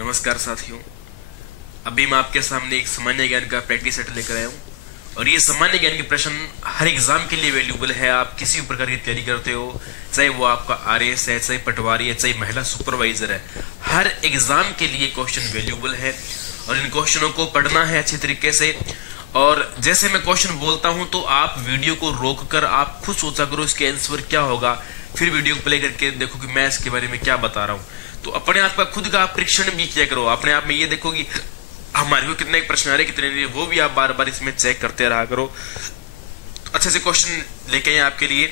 नमस्कार साथियों, अभी मैं आपके सामने एक सामान्य ज्ञान का प्रैक्टिस सेट लेकर आया हूँ और ये सामान्य ज्ञान के प्रश्न हर एग्जाम के लिए वैल्यूबल है। आप किसी भी प्रकार की तैयारी करते हो, चाहे वो आपका आरएएस है, चाहे पटवारी है, चाहे महिला सुपरवाइजर है, हर एग्जाम के लिए क्वेश्चन वैल्यूबल है और इन क्वेश्चनों को पढ़ना है अच्छी तरीके से। और जैसे मैं क्वेश्चन बोलता हूं तो आप वीडियो को रोक कर आप खुद सोचा करो इसके आंसर क्या होगा, फिर वीडियो को प्ले करके देखो कि मैं इसके बारे में क्या बता रहा हूं। तो अपने आप का खुद का परीक्षण भी किया करो, अपने आप में ये देखो कि हमारे को कितने प्रश्न आ रहे कितने नहीं, वो भी आप बार बार इसमें चेक करते रहा करो। अच्छे से क्वेश्चन लेके आए आपके लिए।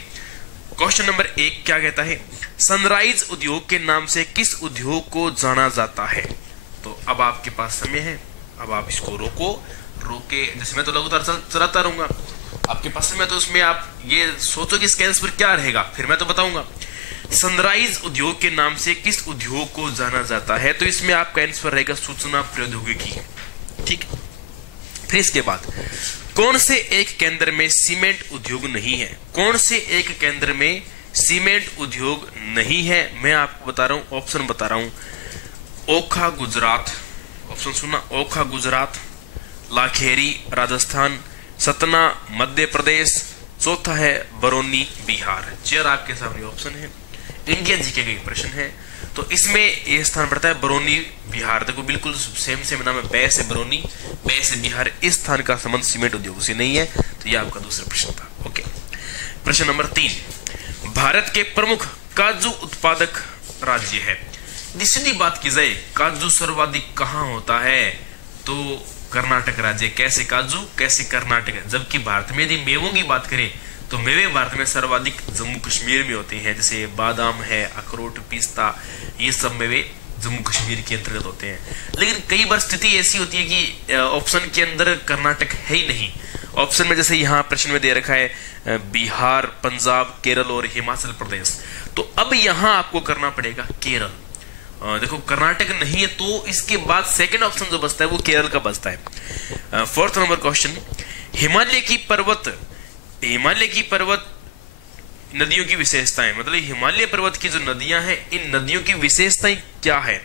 क्वेश्चन नंबर 1 क्या कहता है, सनराइज उद्योग के नाम से किस उद्योग को जाना जाता है। तो अब आपके पास समय है, अब आप इसको रोके जैसे मैं तो लगातार चलाता रहूंगा, आपके पास समय, तो उसमें आप ये सोचो कि इसका आंसर क्या रहेगा, फिर मैं तो बताऊंगा। सनराइज उद्योग के नाम से किस उद्योग को जाना जाता है, तो इसमें आपका आंसर रहेगा सूचना प्रौद्योगिकी। ठीक, फिर इसके बाद कौन से एक केंद्र में सीमेंट उद्योग नहीं है, कौन से एक केंद्र में सीमेंट उद्योग नहीं है, मैं आपको बता रहा हूं, ऑप्शन बता रहा हूं। ओखा गुजरात, ऑप्शन सुना, ओखा गुजरात, लाखेरी राजस्थान, सतना मध्य प्रदेश, चौथा है बरौनी बिहार। चार आपके सामने ऑप्शन है, इंडिया जीके का प्रश्न है। तो इसमें ये स्थान पड़ता है बरौनी बिहार। देखो बिल्कुल सेम नाम है, बै से बरौनी, बै से बिहार। इस स्थान का संबंध सीमेंट उद्योग से नहीं है। तो ये आपका दूसरा प्रश्न था। ओके, प्रश्न नंबर 3, भारत के प्रमुख काजू उत्पादक राज्य है। सीधी बात की जाए, काजू सर्वाधिक कहां होता है, तो कर्नाटक राज्य। कैसे काजू, कैसे कर्नाटक, जबकि भारत में यदि मेवों की बात करें तो मेवे भारत में सर्वाधिक जम्मू कश्मीर में होते हैं, जैसे बादाम है, अखरोट, पिस्ता, ये सब मेवे जम्मू कश्मीर के अंतर्गत होते हैं। लेकिन कई बार स्थिति ऐसी होती है कि ऑप्शन के अंदर कर्नाटक है ही नहीं। ऑप्शन में जैसे यहाँ प्रश्न में दे रखा है बिहार, पंजाब, केरल और हिमाचल प्रदेश। तो अब यहाँ आपको करना पड़ेगा केरल। देखो कर्नाटक नहीं है तो इसके बाद सेकंड ऑप्शन जो बचता है वो केरल का बचता है। 4th नंबर क्वेश्चन, हिमालय की पर्वत नदियों की विशेषताएं, मतलब हिमालय पर्वत की जो नदियां हैं, इन नदियों की विशेषताएं क्या है।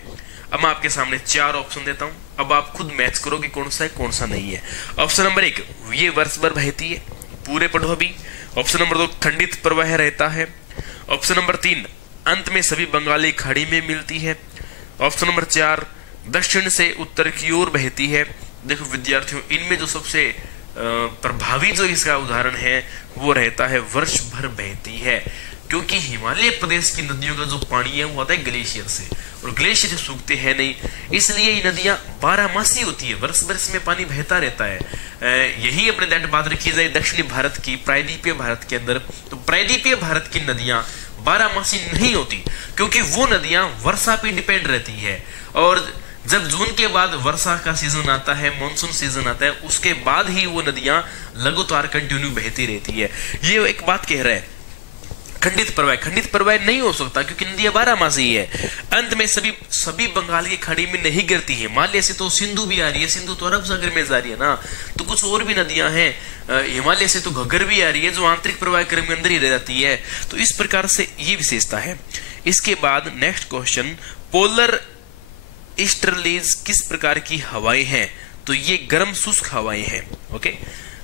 अब मैं आपके सामने 4 ऑप्शन देता हूं, अब आप खुद मैच करो कि कौन सा है कौन सा नहीं है। ऑप्शन नंबर 1, ये वर्ष भर बहती है, पूरे पढ़ो अभी। ऑप्शन नंबर 2, खंडित प्रवाह रहता है। ऑप्शन नंबर 3, अंत में सभी बंगाली खाड़ी में मिलती है। ऑप्शन नंबर 4, दक्षिण से उत्तर की ओर बहती है। देखो विद्यार्थियों, इनमें जो सबसे प्रभावी जो इसका उदाहरण है वो रहता है वर्ष भर बहती है, क्योंकि हिमालय प्रदेश की नदियों का जो पानी है वो आता है ग्लेशियर से, और ग्लेशियर से सूखते हैं नहीं, इसलिए ये नदियां 12मासी होती है, वर्ष भर इसमें पानी बहता रहता है। यही अपने दैट बात रखी जाए दक्षिणी भारत की, प्रायद्वीपीय भारत के अंदर, तो प्रायद्वीपीय भारत की नदियां 12मासी नहीं होती, क्योंकि वो नदियां वर्षा पे डिपेंड रहती है। और जब जून के बाद वर्षा का सीजन आता है, मानसून सीजन आता है, उसके बाद ही वो नदियां लगातार कंटिन्यू बहती रहती है। ये एक बात कह रहा है। खंडित प्रवाह नहीं हो सकता क्योंकि नदियां 12मासी है। अंत में सभी बंगाल की खाड़ी में नहीं गिरती है। हिमालय से तो सिंधु भी आ रही है, सिंधु तो अरब सागर में जा रही है ना, तो कुछ और भी नदियां हैं। हिमालय से तो घग्गर भी आ रही है जो आंतरिक प्रवाह क्रम के अंदर ही रह जाती है। तो इस प्रकार से ये विशेषता है। इसके बाद नेक्स्ट क्वेश्चन, पोलर ईस्टर्लीज किस प्रकार की हवाएं हैं, तो ये गर्म शुष्क हवाएं हैं। ओके,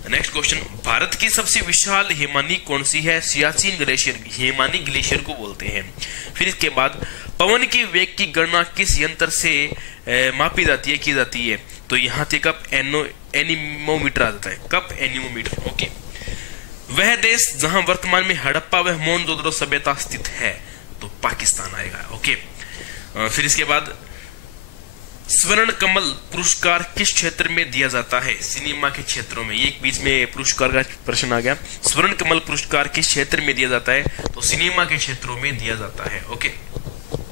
नेक्स्ट क्वेश्चन, भारत की सबसे विशाल हिमानी कौन सी है, सियाचिन ग्लेशियर, हिमानी ग्लेशियर को बोलते हैं। फिर इसके बाद पवन की वेग की गणना किस यंत्र से मापी जाती है, की जाती है, तो यहाँ से कप एनीमोमीटर आ जाता है, कप एनीमोमीटर। ओके, वह देश जहां वर्तमान में हड़प्पा व मोहनजोदड़ो सभ्यता स्थित है, तो पाकिस्तान आएगा। ओके, फिर इसके बाद स्वर्ण कमल पुरस्कार किस क्षेत्र में दिया जाता है, सिनेमा के क्षेत्रों में। एक बीच में पुरस्कार का प्रश्न आ गया, स्वर्ण कमल पुरस्कार किस क्षेत्र में दिया जाता है, तो सिनेमा के क्षेत्रों में दिया जाता है। ओके,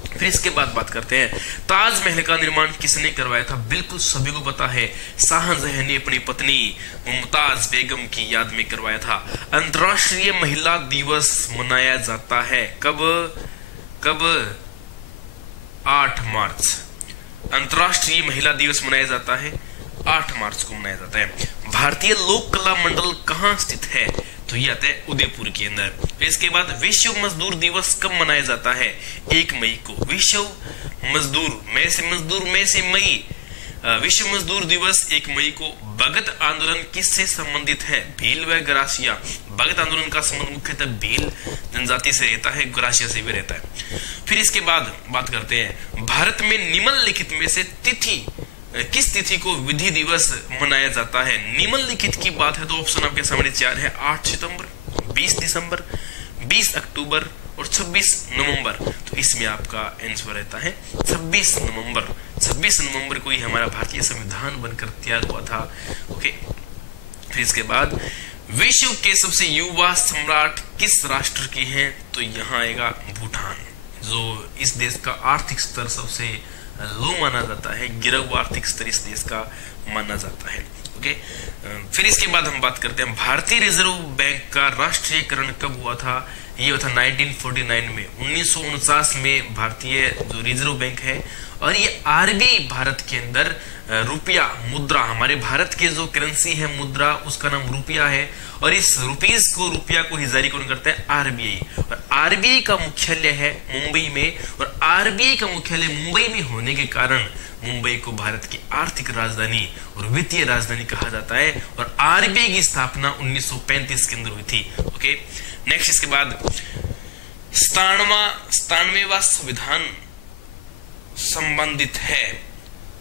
फिर इसके बाद बात करते हैं, ताजमहल का निर्माण किसने करवाया था। बिल्कुल सभी को पता है, शाहजहां ने अपनी पत्नी मुमताज बेगम की याद में करवाया था। अंतर्राष्ट्रीय महिला दिवस मनाया जाता है कब 8 मार्च। अंतर्राष्ट्रीय महिला दिवस मनाया जाता है 8 मार्च को मनाया जाता है। भारतीय लोक कला मंडल कहाँ स्थित है, तो ये आता है उदयपुर के अंदर। इसके बाद विश्व मजदूर दिवस कब मनाया जाता है, 1 मई को। विश्व मजदूर, मई से मई। विश्व मजदूर दिवस 1 मई को। भगत आंदोलन किससे संबंधित है? भील व गरासिया। भगत आंदोलन का संबंध मुख्यतः भील जनजाति से रहता है, गरासिया से भी रहता है। फिर इसके बाद बात करते हैं भारत में निम्नलिखित में से किस तिथि को विधि दिवस मनाया जाता है? निम्नलिखित की बात है तो ऑप्शन आपके सामने 4 है। 8 सितंबर, 20 दिसंबर, 20 अक्टूबर और 26 नवंबर। तो इसमें आपका आंसर रहता है 26 नवंबर। 26 नवंबर को ही हमारा भारतीय संविधान बनकर तैयार हुआ था। ओके, फिर इसके बाद विश्व के सबसे युवा सम्राट किस राष्ट्र के हैं? तो यहाँ आएगा भूटान, जो इस देश का आर्थिक स्तर सबसे लो माना जाता है, गिरा हुआ आर्थिक स्तर इस देश का माना जाता है। ओके, फिर इसके बाद हम बात करते हैं भारतीय रिजर्व बैंक का राष्ट्रीयकरण कब हुआ था? ये हुआ था 1949 में। 1949 में भारतीय जो रिजर्व बैंक है और ये आरबीआई भारत के अंदर रुपया मुद्रा, हमारे भारत के जो करेंसी है मुद्रा, उसका नाम रुपया है और इस रुपया को ही जारी कौन करता है? आरबीआई। और आरबीआई का मुख्यालय है मुंबई में और आरबीआई का मुख्यालय मुंबई में होने के कारण मुंबई को भारत की आर्थिक राजधानी और वित्तीय राजधानी कहा जाता है और आरबीआई की स्थापना 1935 के अंदर हुई थी। ओके, नेक्स्ट इसके बाद 97वां संविधान संबंधित है,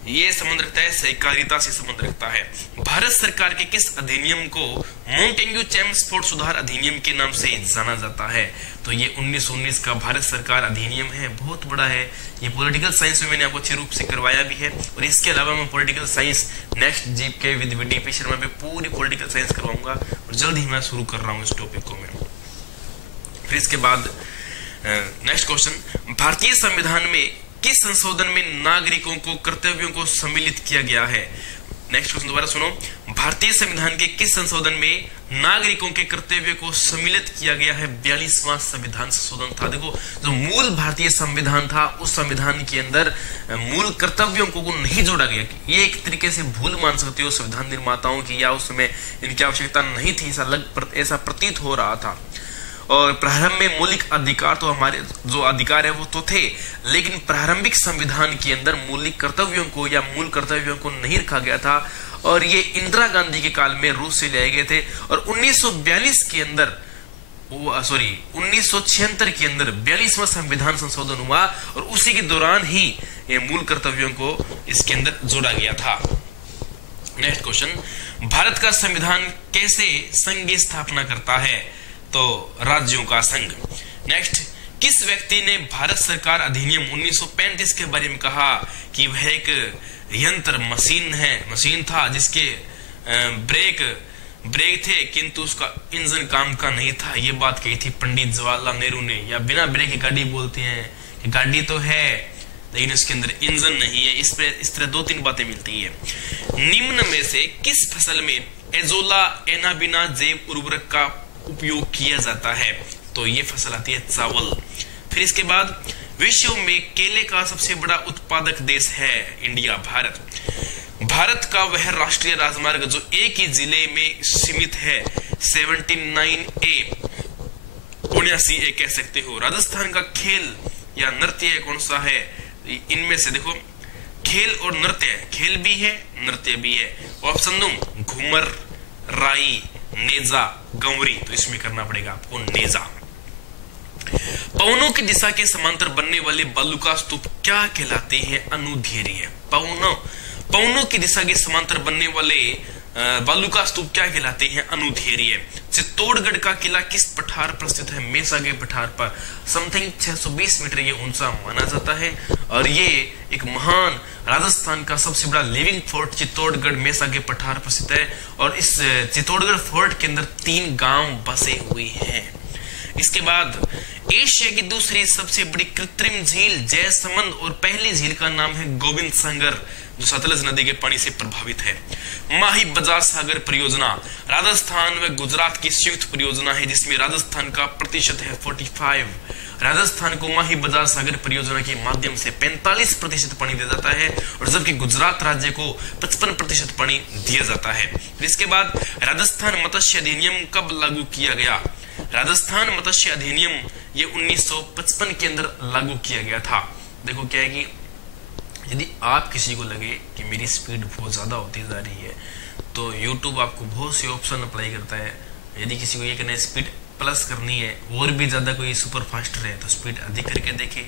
ये संबंध रखता है सहकारिता से संबंध रखता है। भारत सरकार के किस अधिनियम को मोंटेग्यू चेम्सफोर्ड सुधार अधिनियम के नाम से जाना जाता है? तो ये 1919 का भारत सरकार अधिनियम है, बहुत बड़ा है। ये पॉलिटिकल साइंस में मैंने आपको अच्छे रूप से करवाया भी है और इसके अलावा मैं पॉलिटिकल साइंस नेक्स्ट जीप के विद डीपी शर्मा पे पूरी पॉलिटिकल साइंस करवाऊंगा और जल्द ही मैं शुरू कर रहा हूँ इस टॉपिक को मैं। फिर इसके बाद नेक्स्ट क्वेश्चन, भारतीय संविधान में किस संशोधन में नागरिकों को कर्तव्यों को सम्मिलित किया गया है? नेक्स्ट क्वेश्चन दोबारा सुनो, भारतीय संविधान के किस संशोधन में नागरिकों के कर्तव्य को सम्मिलित किया गया है? 42वां संविधान संशोधन था। देखो, जो मूल भारतीय संविधान था उस संविधान के अंदर मूल कर्तव्यों को नहीं जोड़ा गया। ये एक तरीके से भूल मान सकते हो संविधान निर्माताओं की, या उस समय इनकी आवश्यकता नहीं थी, ऐसा प्रतीत हो रहा था। और प्रारंभ में मौलिक अधिकार तो हमारे जो अधिकार है वो तो थे, लेकिन प्रारंभिक संविधान के अंदर मौलिक कर्तव्यों को या मूल कर्तव्यों को नहीं रखा गया था और ये इंदिरा गांधी के काल में रूस से लाए गए थे। और 1942 के अंदर 1976 के अंदर 42वां संविधान संशोधन हुआ और उसी के दौरान ही ये मूल कर्तव्यों को इसके अंदर जोड़ा गया था। नेक्स्ट क्वेश्चन, भारत का संविधान कैसे संघ की स्थापना करता है? तो राज्यों का संघ। नेक्स्ट, किस व्यक्ति ने भारत सरकार अधिनियम 1935 के बारे में कहा कि वह एक यंत्र मशीन था जिसके ब्रेक थे किंतु उसका इंजन काम का नहीं था? ये बात कही थी पंडित जवाहरलाल नेहरू ने। या बिना ब्रेक की गाड़ी बोलते हैं कि गाड़ी तो है लेकिन उसके अंदर इंजन नहीं है। इस तरह 2-3 बातें मिलती है। निम्न में से किस फसल में एजोला एनाबिना जैव उर्वरक का उपयोग किया जाता है? तो ये फसल आती है चावल। फिर इसके बाद विश्व में केले का सबसे बड़ा उत्पादक देश है इंडिया, भारत का वह राष्ट्रीय राजमार्ग जो एक ही जिले में सीमित है 79A 79A कह सकते हो। राजस्थान का खेल या नृत्य कौन सा है? इनमें से देखो, खेल और नृत्य, खेल भी है नृत्य भी है। ऑप्शन दूं, घूमर, राई, नेजा, गंवरी। तो इसमें करना पड़ेगा आपको नेजा। पवनों की दिशा के समांतर बनने वाले बालू का स्तूप क्या कहलाते हैं? अनुधैर्य। पवनों की दिशा के समांतर बनने वाले बालू का स्तूप क्या कहलाते हैं? अनुधैर्य। चित्तौड़गढ़ का किला किस पठार पर स्थित है? मेसा के पठार पर। समथिंग 620 मीटर ये ऊंचा माना जाता है और ये एक महान राजस्थान का सबसे बड़ा लिविंग फोर्ट चित्तौड़गढ़ मेसा के पठार पर स्थित है और इस चित्तौड़गढ़ फोर्ट के अंदर 3 गांव बसे हुए हैं। इसके बाद एशिया की दूसरी सबसे बड़ी कृत्रिम झील जयसमंद और पहली झील का नाम है गोविंद सागर जो सतलज नदी के पानी से प्रभावित है। माही बजाज सागर परियोजना राजस्थान व गुजरात की संयुक्त परियोजना है जिसमें राजस्थान का प्रतिशत है 45। राजस्थान को माही बजाज सागर परियोजना के माध्यम से 45% पानी दिया जाता है और जबकि गुजरात राज्य को 55% पानी दिया जाता है। इसके बाद राजस्थान मत्स्य अधिनियम कब लागू किया गया? राजस्थान मत्स्य अधिनियम ये 1955 के अंदर लागू किया गया था। देखो क्या है कि यदि आप किसी को लगे कि मेरी स्पीड बहुत ज़्यादा होती जा रही है तो YouTube आपको बहुत से ऑप्शन अप्लाई करता है। यदि किसी को ये करना है स्पीड प्लस करनी है और भी ज़्यादा कोई सुपर फास्ट है तो स्पीड अधिक करके देखे।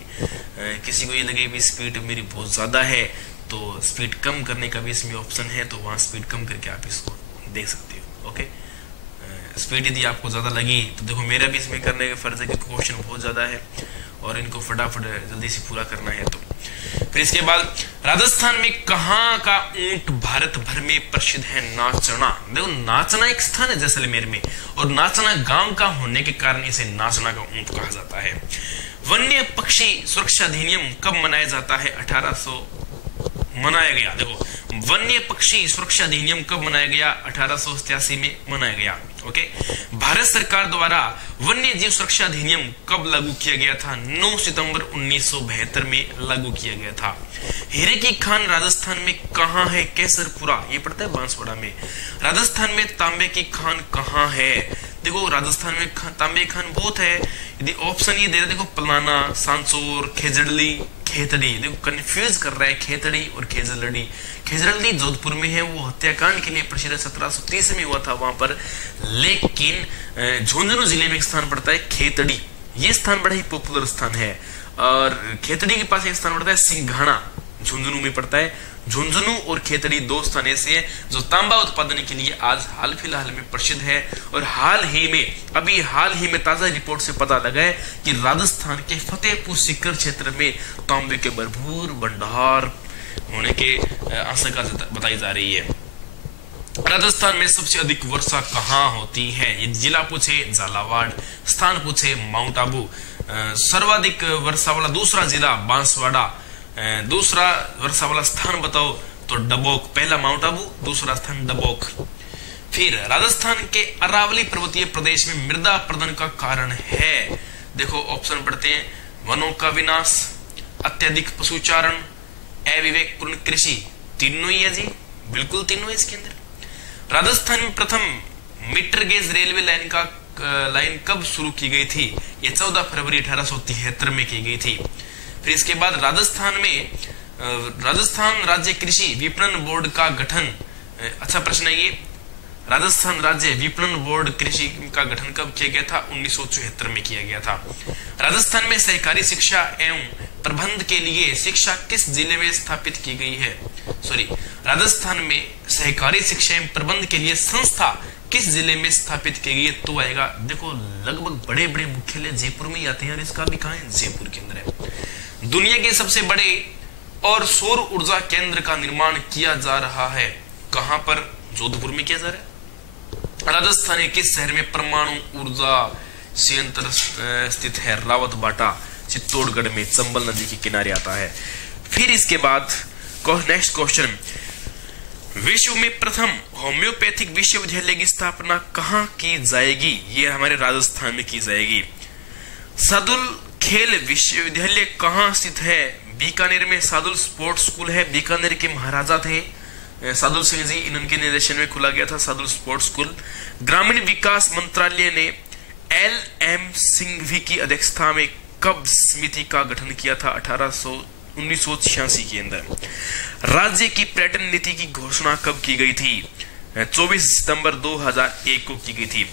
किसी को ये लगे भी स्पीड मेरी बहुत ज़्यादा है तो स्पीड कम करने का भी इसमें ऑप्शन है, तो वहाँ स्पीड कम करके आप इसको देख सकते हो। ओके, स्पीड यदि आपको ज़्यादा लगी तो देखो मेरा भी इसमें करने का फर्ज है कि क्वेश्चन बहुत ज़्यादा है और इनको फटाफट जल्दी से पूरा करना है। तो फिर इसके बाद राजस्थान में कहाँ का ऊंट भारत भर में प्रसिद्ध है? नाचना। देखो नाचना एक स्थान है जैसलमेर में और नाचना गांव का होने के कारण इसे नाचना का ऊंट कहा जाता है। वन्य पक्षी सुरक्षा अधिनियम कब मनाया जाता है? 1800 मनाया गया। देखो वन्य पक्षी सुरक्षा अधिनियम कब मनाया गया? 1887 में मनाया गया। ओके, भारत सरकार द्वारा वन्य जीव सुरक्षा अधिनियम कब लागू किया गया था? 9 सितंबर 1972 में लागू किया गया था। हीरे की खान राजस्थान में कहाँ है? केसरपुरा, ये पड़ता है बांसवाड़ा में। राजस्थान में तांबे की खान कहाँ है? देखो राजस्थान में तांबे की खान बहुत है। यदि ऑप्शन ये दे रहे देखो पलाना, सांसोर, खेजड़ली, खेतड़ी। देखो कंफ्यूज कर रहा है खेतड़ी और खेजड़ली। खेजड़ली जोधपुर में है, वो हत्याकांड के लिए प्रसिद्ध 1730 में हुआ था वहां पर। लेकिन झुंझुनू जिले में एक स्थान पड़ता है खेतड़ी, ये स्थान बड़ा ही पॉपुलर स्थान है। और खेतड़ी के पास एक स्थान पड़ता है सिंघाना, झुंझुनू में पड़ता है। झुंझुनू और खेतड़ी दो स्थान ऐसे हैं जो तांबा उत्पादन के लिए आज हाल फिलहाल में प्रसिद्ध है। और हाल ही में ताजा रिपोर्ट से पता लगा है कि राजस्थान के फतेहपुर सीकर क्षेत्र में तांबे के भरपूर भंडार होने के आशंका बताई जा रही है। राजस्थान में सबसे अधिक वर्षा कहाँ होती है? ये जिला पूछे झालावाड़, स्थान पूछे माउंट आबू। सर्वाधिक वर्षा वाला दूसरा जिला बांसवाड़ा, दूसरा वर्षा वाला स्थान बताओ तो डबोक। पहला माउंट आबू, दूसरा स्थान डबोक। फिर राजस्थान के अरावली पर्वतीय प्रदेश में मृदा अपरदन का कारण है। देखो ऑप्शन पढ़ते हैं, वनों का विनाश, अत्यधिक पशुचारण, अविवेकपूर्ण कृषि। तीनों ही है जी, बिल्कुल तीनों है इसके अंदर। राजस्थान में प्रथम मीटर गेज रेलवे लाइन कब शुरू की गई थी? ये 14 फरवरी 1873 में की गई थी। फिर इसके बाद राजस्थान राज्य कृषि विपणन बोर्ड का गठन। अच्छा प्रश्न है ये, राजस्थान राज्य विपणन बोर्ड कृषि का गठन कब किया गया था? 1974 में किया गया था। राजस्थान में सहकारी शिक्षा एवं प्रबंध के लिए शिक्षा किस जिले में स्थापित की गई है? राजस्थान में सहकारी शिक्षा एवं प्रबंध के लिए संस्था किस जिले में स्थापित की गई है? तो आएगा देखो लगभग बड़े बड़े मुख्यालय जयपुर में ही आते हैं और इसका भी कहाँ है? जयपुर के अंदर है। दुनिया के सबसे बड़े और सौर ऊर्जा केंद्र का निर्माण किया जा रहा है कहां पर? जोधपुर में किया जा रहा है। राजस्थान के किस शहर में परमाणु ऊर्जा संयंत्र स्थित है? रावतबाटा, चित्तौड़गढ़ में, चंबल नदी के किनारे आता है। फिर इसके बाद नेक्स्ट क्वेश्चन, विश्व में प्रथम होम्योपैथिक विश्वविद्यालय की स्थापना कहां की जाएगी? ये हमारे राजस्थान में की जाएगी। सादुल खेल विश्वविद्यालय कहां स्थित है? बीकानेर में। सादुल स्पोर्ट्स स्कूल है, बीकानेर के महाराजा थे सादुल सिंह जी, इनके निर्देशन में खुला गया था सादुल स्पोर्ट्स स्कूल। ग्रामीण विकास मंत्रालय ने LM सिंघवी की अध्यक्षता में कब समिति का गठन किया था? 1986 के अंदर। राज्य की पर्यटन नीति की घोषणा कब की गई थी? 24 सितंबर 2001 को की गई थी।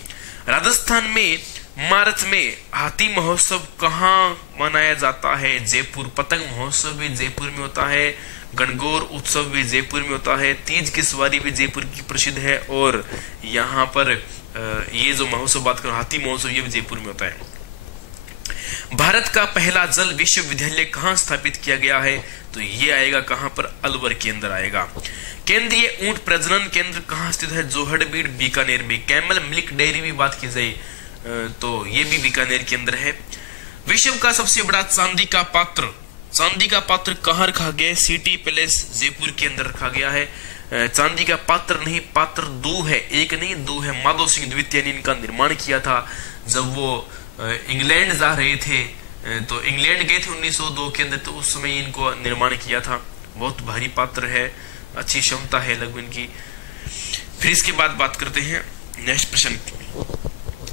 राजस्थान में मार्च में हाथी महोत्सव कहाँ मनाया जाता है? जयपुर। पतंग महोत्सव भी जयपुर में होता है, गणगौर उत्सव भी जयपुर में होता है, तीज की सवारी भी जयपुर की प्रसिद्ध है। और यहाँ पर ये जो महोत्सव बात करो हाथी महोत्सव, ये भी जयपुर में होता है। भारत का पहला जल विश्वविद्यालय कहाँ स्थापित किया गया है? तो ये आएगा कहाँ पर? अलवर के अंदर आएगा। केंद्रीय ऊंट प्रजनन केंद्र कहाँ स्थित है? जोहड़बीड़, बीकानेर में। कैमल मिल्क डेयरी भी बात की जाए तो ये भी बीकानेर के अंदर है। विश्व का सबसे बड़ा चांदी का पात्र कहाँ रखा गया है? सिटी पैलेस जयपुर के अंदर रखा गया है। चांदी का पात्र नहीं, पात्र दो है, एक नहीं दो है। माधव सिंह द्वितीय ने इनका निर्माण किया था जब वो इंग्लैंड जा रहे थे, तो इंग्लैंड गए थे 1902 के अंदर, तो उस समय इनको निर्माण किया था। बहुत भारी पात्र है, अच्छी क्षमता है लगभग इनकी। फिर इसके बाद बात करते हैं नेक्स्ट प्रश्न,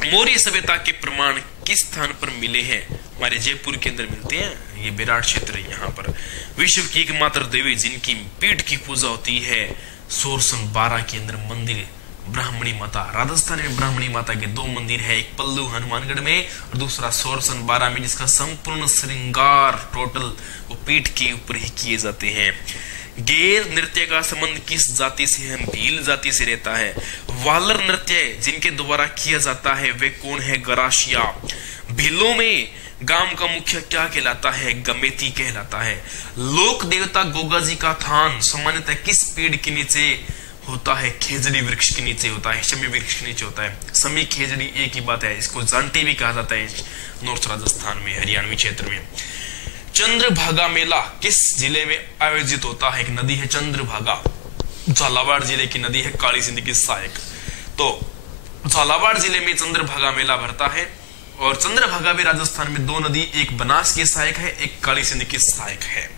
मौर्य सभ्यता के प्रमाण किस स्थान पर मिले हैं? हमारे जयपुर के अंदर मिलते हैं। ये विराट क्षेत्र है। यहाँ पर विश्व की एकमात्र देवी जिनकी पीठ की पूजा होती है, सोरसन 12 के अंदर मंदिर ब्राह्मणी माता। राजस्थान में ब्राह्मणी माता के 2 मंदिर है, एक पल्लू हनुमानगढ़ में और दूसरा सोरसन 12 में, जिसका संपूर्ण श्रृंगार टोटल वो पीठ के ऊपर ही किए जाते हैं। गेर नृत्य का संबंध किस जाति से है? भील जाति से रहता है। वालर नृत्य जिनके द्वारा किया जाता है वे कौन है? गरासिया। भीलों में गांव का मुख्य क्या कहलाता है? गमेती कहलाता है। लोक देवता गोगा जी का थान सामान्यतः किस पेड़ के नीचे होता है? खेजड़ी वृक्ष के नीचे होता है, शमी वृक्ष के नीचे होता है। समी खेजड़ी एक ही बात है, इसको जांटी भी कहा जाता है नॉर्थ राजस्थान में, हरियाणवी क्षेत्र में। चंद्रभागा मेला किस जिले में आयोजित होता है? एक नदी है चंद्रभागा, झालावाड़ जिले की नदी है, काली सिंध की सहायक। तो झालावाड़ जिले में चंद्रभागा मेला भरता है और चंद्रभागा भी राजस्थान में 2 नदी, एक बनास की सहायक है, एक काली सिंध की सहायक है।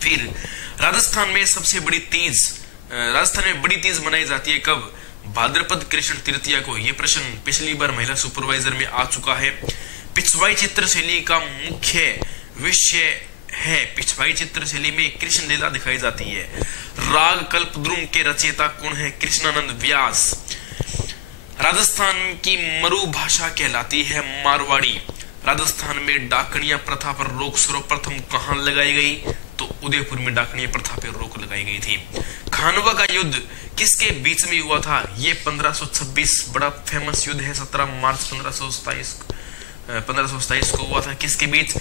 फिर राजस्थान में सबसे बड़ी तीज, राजस्थान में बड़ी तीज मनाई जाती है कब? भाद्रपद कृष्ण तृतीया को। यह प्रश्न पिछली बार महिला सुपरवाइजर में आ चुका है। पिछवाई चित्रशैली का मुख्य विषय है, पिछवाई चित्रशैली में कृष्ण लीला दिखाई जाती है। राग कल्पद्रुम के रचयिता कौन है? कृष्णानंद व्यास। राजस्थान की मरु भाषा कहलाती है मारवाड़ी। राजस्थान में डाकनिया प्रथा पर रोक सर्वप्रथम कहां लगाई गई? तो उदयपुर में डाकनिया प्रथा पर रोक लगाई गई थी। खानवा का युद्ध किसके बीच में हुआ था? ये 1526 बड़ा फेमस युद्ध है। 17 मार्च 1527 को हुआ था। किसके बीच?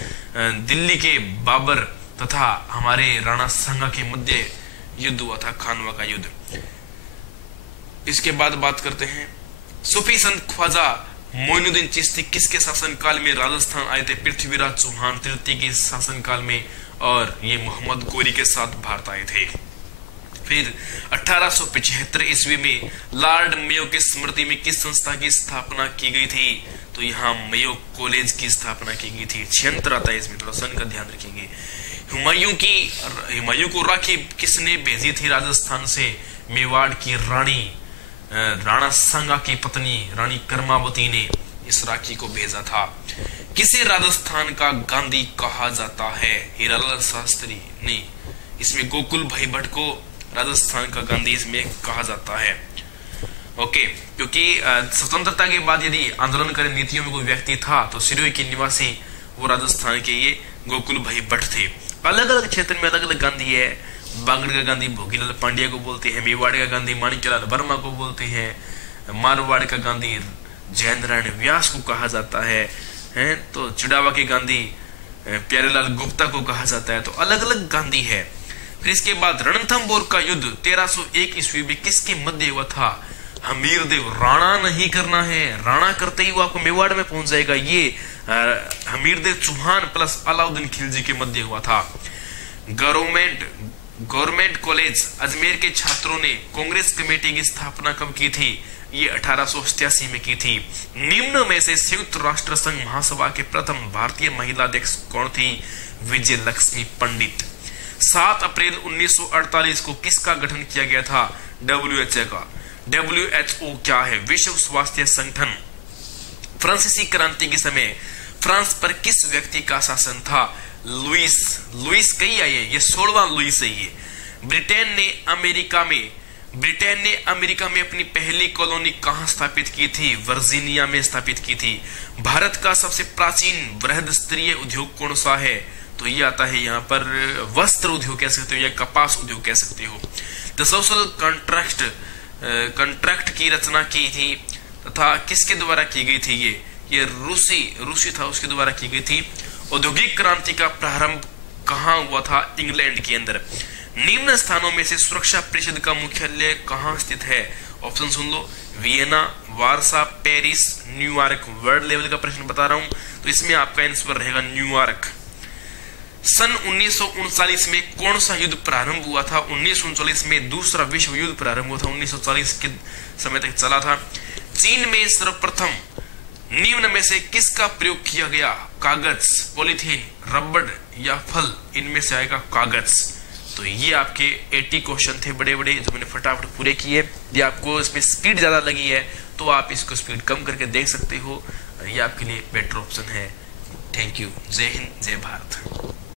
दिल्ली के बाबर तथा हमारे राणा सांगा के मध्य युद्ध हुआ था, खानवा का युद्ध। इसके बाद बात करते हैं सूफी संत ख्वाजा मोइनुद्दीन चिश्ती किसके शासनकाल में राजस्थान आए थे? पृथ्वीराज चौहान तृतीय के शासनकाल में, और ये मोहम्मद गोरी के साथ भारत आए थे। फिर 1875 ईस्वी में लॉर्ड मेयो की स्मृति में किस संस्था की स्थापना की गई थी? तो यहाँ मेयो कॉलेज की स्थापना की गई थी। 76 आता है इसमें, थोड़ा सन का ध्यान रखेंगे। हुमायूं को राखी किसने भेजी थी राजस्थान से? मेवाड़ की रानी राणा सांगा की पत्नी रानी कर्मावती ने इस राखी को भेजा था। किसे राजस्थान का गांधी कहा जाता है? हीरालाल शास्त्री नहीं, इसमें गोकुल भाई भट्ट को राजस्थान का गांधी इसमें कहा जाता है। ओके, क्योंकि स्वतंत्रता के बाद यदि आंदोलनकारी नीतियों में कोई व्यक्ति था तो सिरोही के निवासी वो राजस्थान के ये गोकुल भाई भट्ट थे। अलग अलग क्षेत्र में अलग अलग गांधी है। बांगड़ का गांधी भोगीलाल पांड्या को बोलते हैं, मेवाड़ का गांधी माणिक्यलाल वर्मा को बोलते हैं, मारवाड़ का गांधी जयेंद्र नारायण व्यास को कहा जाता है, तो चिड़ावा के गांधी प्यारेलाल गुप्ता को कहा जाता है। तो अलग अलग गांधी है। फिर इसके बाद रणथंभौर का युद्ध 1301 ईस्वी में किसके मध्य हुआ था? हमीरदेव। राणा नहीं करना है, राणा करते ही वो आपको मेवाड़ में पहुंच जाएगा। ये हमीरदेव चौहान प्लस अलाउद्दीन खिलजी के मध्य हुआ था। गवर्नमेंट कॉलेज अजमेर के छात्रों ने कांग्रेस कमेटी की स्थापना कब की थी? ये 1887 में की थी। निम्न में से संयुक्त राष्ट्र संघ महासभा के प्रथम भारतीय महिला अध्यक्ष कौन थी? विजय लक्ष्मी पंडित। 7 अप्रैल 1948 को किसका गठन किया गया था? WHO का। WHO क्या है? विश्व स्वास्थ्य संगठन। फ्रांसीसी क्रांति के समय फ्रांस पर किस व्यक्ति का शासन था? लुइस कई आए, ये 16वां लुइस है। ये ब्रिटेन ने अमेरिका में अपनी पहली कॉलोनी कहां स्थापित की थी? वर्जीनिया में स्थापित की थी। भारत का सबसे प्राचीन बृहद स्तरीय उद्योग कौन सा है? तो ये आता है यहाँ पर वस्त्र उद्योग कह सकते हो या कपास उद्योग कह सकते हो। द सोशल कॉन्ट्रैक्ट की रचना की थी तथा किसके द्वारा की गई थी? ये रूसी था, उसके द्वारा की गई थी। औद्योगिक क्रांति का प्रारंभ कहां हुआ था? इंग्लैंड के अंदर। निम्न स्थानों में से सुरक्षा परिषद का मुख्यालय कहां स्थित है? ऑप्शन सुन लो, वियना, वारसा, पेरिस, न्यूयॉर्क। वर्ल्ड लेवल का प्रश्न बता रहा हूं, तो इसमें आपका आंसर रहेगा न्यूयॉर्क। सन 1939 में कौन सा युद्ध प्रारंभ हुआ था? 1939 में दूसरा विश्व युद्ध प्रारंभ हुआ था। 1940 के समय तक चला था। चीन में सर्वप्रथम निम्न में से किसका प्रयोग किया गया? कागज, पॉलीथीन, रबड़ या फल? इनमें से आएगा कागज। तो ये आपके 80 क्वेश्चन थे बड़े बड़े जो मैंने फटाफट पूरे किए। यदि आपको इसमें स्पीड ज्यादा लगी है तो आप इसको स्पीड कम करके देख सकते हो, ये आपके लिए बेटर ऑप्शन है। Thank you. जय हिंद, जय भारत।